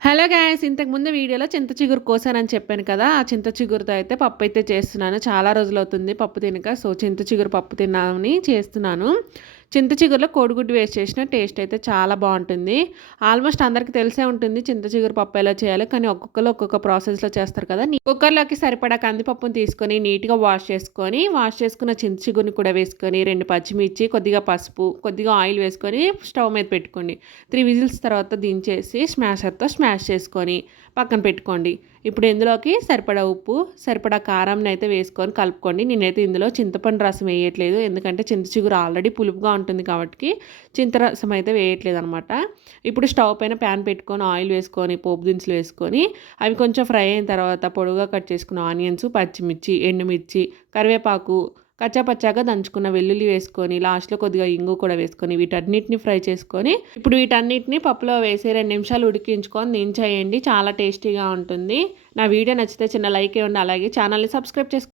Hello guys ఇంతకు ముందు వీడియోలో చింత చిగురు కోసానని చెప్పాను కదా ఆ చింత చిగురుతో అయితే పప్పు అయితే చేస్తున్నాను. చాలా రోజులు అవుతుంది పప్పు తినక సో చింత చిగురు పప్పు తిన్నామని చేస్తున్నాను. చింత చిగురులో కోడిగుడ్డు వేస్ట్ చేసిన టేస్ట్ అయితే చాలా బాగుంటుంది. ఆల్మోస్ట్ అందరికీ తెలిసే ఉంటుంది చింత చిగురు పప్పు ఎలా చేయాలి కానీ ఒక్కొక్కరు ఒక్కొక్క ప్రాసెస్లో చేస్తారు కదా. కుక్కర్లోకి సరిపడా కందిపప్పును తీసుకొని నీట్గా వాష్ చేసుకొని వాష్ చేసుకున్న చింత చిగురుని కూడా వేసుకొని రెండు పచ్చిమిర్చి కొద్దిగా పసుపు కొద్దిగా ఆయిల్ వేసుకొని స్టవ్ మీద పెట్టుకోండి. త్రీ విజిల్స్ తర్వాత దించేసి స్మాషర్తో స్మాష్ చేసుకొని పక్కన పెట్టుకోండి. ఇప్పుడు ఇందులోకి సరిపడా ఉప్పు సరిపడా కారంని అయితే వేసుకొని కలుపుకోండి. నేనైతే ఇందులో చింతపండు రసం వేయట్లేదు. ఎందుకంటే చింత చిగురు ఆల్రెడీ పులుపుగా ఉంటుంది కాబట్టి చింతరసం అయితే వేయట్లేదు అనమాట ఇప్పుడు స్టవ్ పైన ప్యాన్ పెట్టుకొని ఆయిల్ వేసుకొని పోపు దినుసులు వేసుకొని అవి కొంచెం ఫ్రై అయిన తర్వాత పొడుగా కట్ చేసుకున్న ఆనియన్స్ పచ్చిమిర్చి ఎండుమిర్చి కరివేపాకు కచ్చాపచ్చాగా దంచుకున్న వెల్లుల్లి వేసుకొని లాస్ట్లో కొద్దిగా ఇంగు కూడా వేసుకొని వీటన్నిటిని ఫ్రై చేసుకొని ఇప్పుడు వీటన్నిటిని పప్పులో వేసి రెండు నిమిషాలు ఉడికించుకొని దించేయండి. చాలా టేస్టీగా ఉంటుంది. నా వీడియో నచ్చితే చిన్న లైక్ ఇవ్వండి. అలాగే ఛానల్ని సబ్స్క్రైబ్ చేసుకోండి